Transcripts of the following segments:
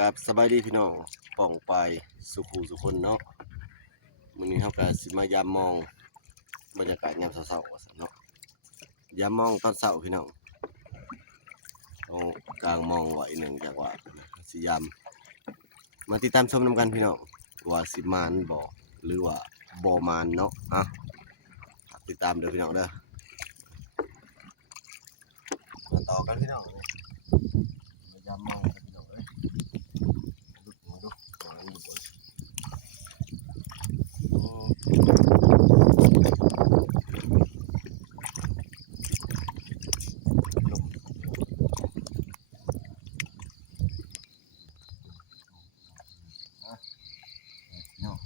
กับสบายดีพี่น้องป่องไปสุขูสุคนเนาะมื้อนี้เฮาก็สิมายามมองบรรยากาศยามเช้าๆว่าซั่นเนาะยามมองตอนเช้าพี่น้องเอากลางมองไว้หนึ่งจากว่าสิยามมาติดตามชมนำกันพี่น้องว่าสิมานบ่หรือว่าบ่มานเนาะติดตามเด้อพี่น้องเด้อมาต่อกันพี่น้องมายามมองกันพี่น้องเอ้ยมาดูมาดูบนเนาะ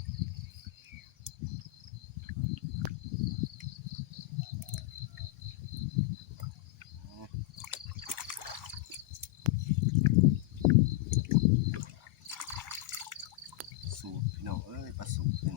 สูตรพี่น้องเอ้ยปลาสูตรนี่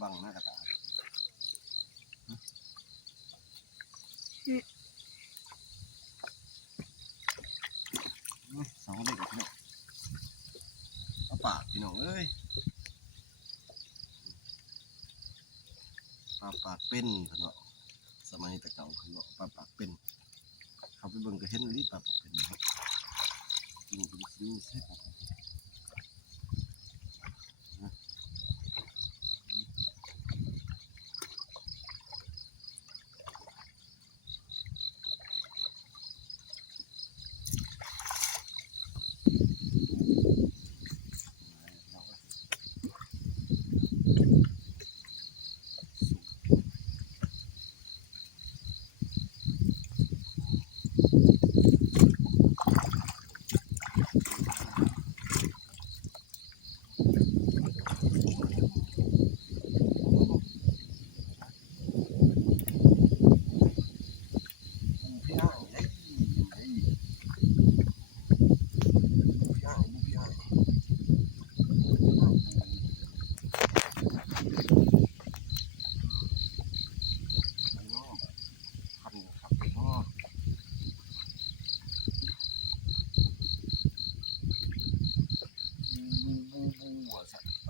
บังหน้ากระตาสองเด็กพี่น้องเอาปากพี่น้องเอ้ยปลาปากเป็นพี่น้องสมัยแต่เก่าพี่น้องปลาปากเป็นเขาไปเบิ่งก็เห็นรีปลาปากเป็นครับกินเป็นซื้อใช่ปลาปากเป็น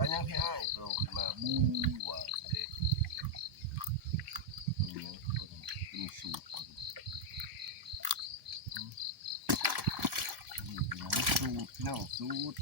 อันยังพี่ให้เราขึ้นมาบูว่ะเด็กมีสูตรสูตรน้องสูตร